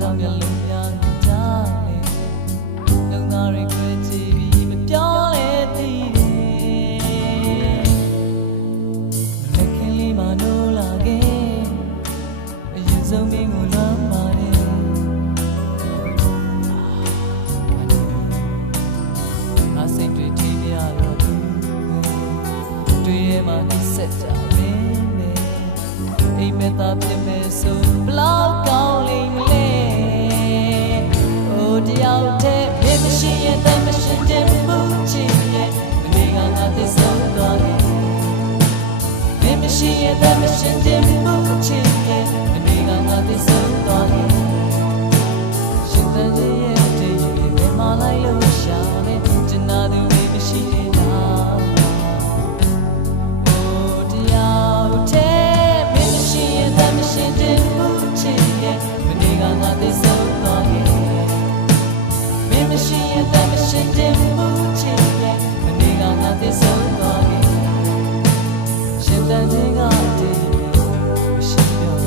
ကြောင့်မျက်လုံးများကြားနေလုံသားတွေခွဲကြည့်ပြီးမပြောလဲသိတယ်လက်ခင်လေးမှနိုးလာခဲ့အရင်ဆုံးမင်းကိုလွမ်းပါတယ်အစိတ်တွေထိပြတော့သူတွေ့ရမှနှိစက်ကြမင်းနဲ့အိမ်မက်သားဖြစ်မဲ့ဆိုဘလောက်ကောင်းလိမ့်မလဲတယောက်တည်းမင်းမရှိရင်တမရှင်တဲ့မှုချင်ရဲ့မနေကငါသစ္စာသွားခဲ့မင်းမရှိရင်တမရှင်တဲ့မှုချင်ရဲ့မနေကငါသစ္စာသွားခဲ့ရှင်တဲ့ရဲ့တည်းရဲ့ဘယ်မှလိုက်လို့ရှာနေကျင်နာသူတွေမရှိနေတာတယောက်တည်းမင်းမရှိရင်တမရှင်တဲ့မှုချင်ရဲ့မနေကငါသစ္စာသွားခဲ့မရှိရင်တမရှင်တဲ့မှုချင်ရဲ့မနေကငါသစ္စာသွားခဲ့ရှင်တန်ခြင်းကတည်းမရှိတော့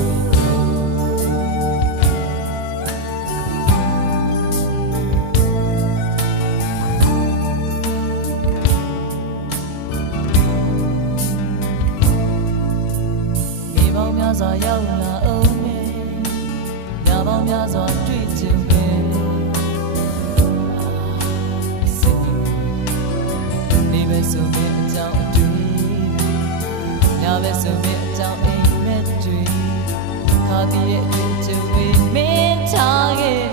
နေပေါင်းများစွာရောက်လာအောင်နဲ့ညပေါင်းများစွာတွေ့ကြုံခဲ့ဆိုမြအကြောင်းအတွေ့ညပဲဆိုမြအကြောင်းအိမ်မက်တွေခါတည်းရဲ့အတွေ့အကြုံတွေမင်းထားခဲ့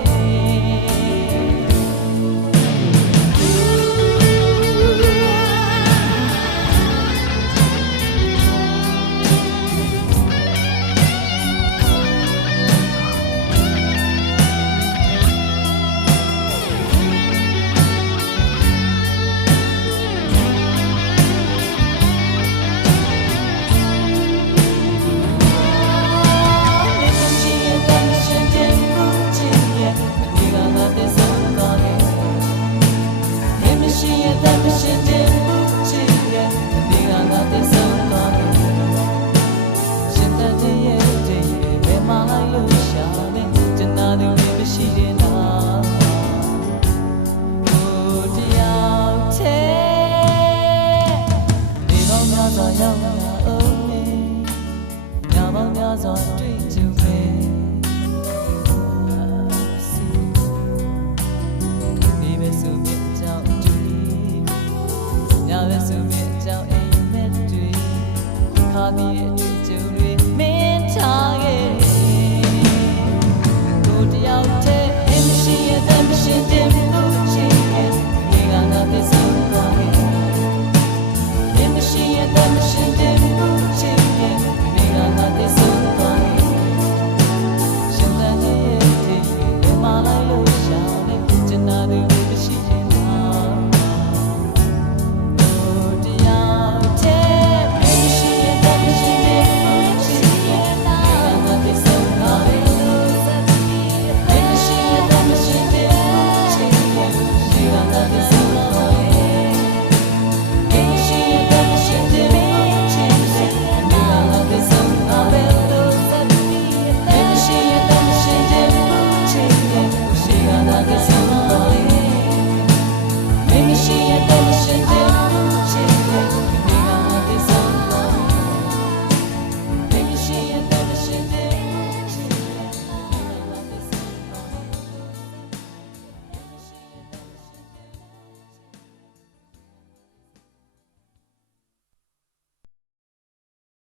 ရောက်လာအောင်လေညပေါင်းများစွာတွေ့ကြုံခဲ့နေပဲဆိုမြတ်ကြောင့်တွေ့ညပဲဆိုမြတ်ကြောင့်အိမ်မက်တွေ့ခါပြီးရဲ့တွေ့ကြုံ